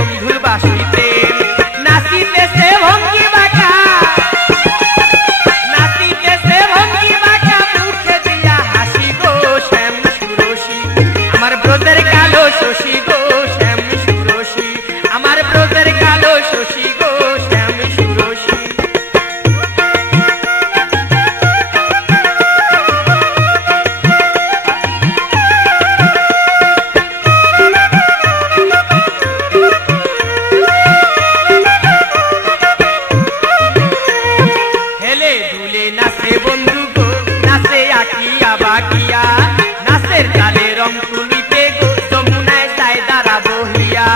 বন্ধুর বাসিতে নাচিতেছে ভঙ্গি বাঁকা নাচিতেছে ভঙ্গি বাঁকা মুখে দিয়া হাসি গো শ্যাম সুরসী আমার ব্রজের কালো শশী গো শ্যাম সুরসী আমার ব্রজের কালো শশী গো শ্যাম সুরসী হেলে দুলে নাচে বন্ধু গো নাচে আঁকিয়া বাকিয়া নাচের তালে রং তুলিতে গো যমুনায় যায় দাঁড়া বহিয়া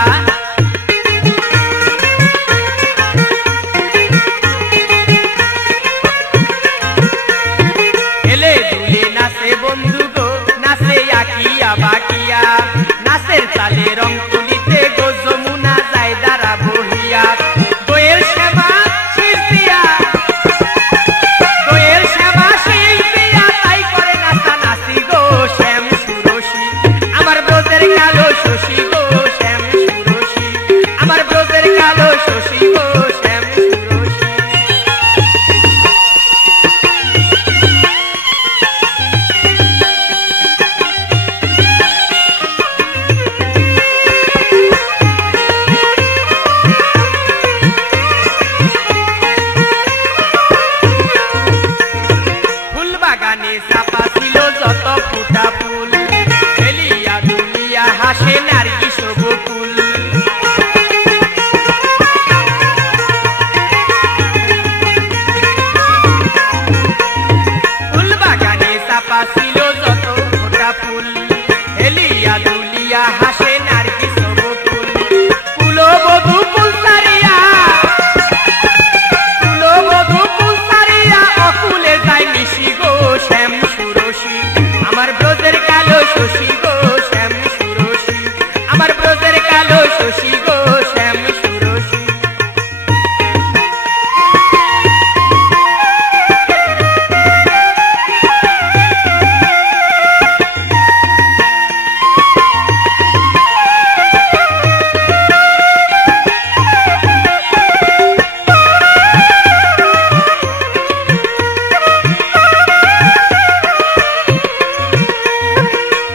হেলে দুলে নাচে বন্ধু গো নাচে আঁকিয়া বাকিয়া নাচের তালে রং তুলিতে গো যমুনা যায় দাঁড়া বহিয়া দোয়েল শ্যামা শিল্পিয়া দোয়েল শ্যামা শিল্পিয়া তাই করে নাচা নাচি গো শ্যাম সুরসী আমার ব্রজের কালো শশী গো শ্যাম সুরসী আমার ব্রজের কালো শশী গো শ্যাম সুরসী ফুল বাগানে চাপা ছিল যত ফুটা ফুল হেলিয়া দুলিয়া হাসে নার্গিস বকুল ফুল বাগানে চাপা ছিল যত ফুটা ফুল হেলিয়া দুলিয়া হাসে নার্গিস বকুল ফুলো বধু ফুল সারিয়া ফুলো বধু ফুল সারিয়া অকুলে যায় মিশি গো শ্যাম সুরসী আমার ব্রজের কালো শশী গো শ্যাম সুরসী আমার ব্রজের কালো শশী গো শ্যাম সুরসী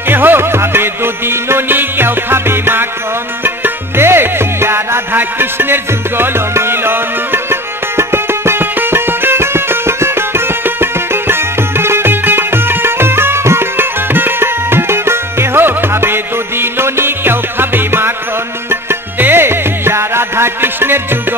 কেহ খাবে দধিননি কেউ খাবে মাখন দেখিয়া রাধা কৃষ্ণের যুগল মিলন কেহ খাবে দধিননি কেউ খাবে মাখন দেখিয়া রাধা কৃষ্ণের যুগ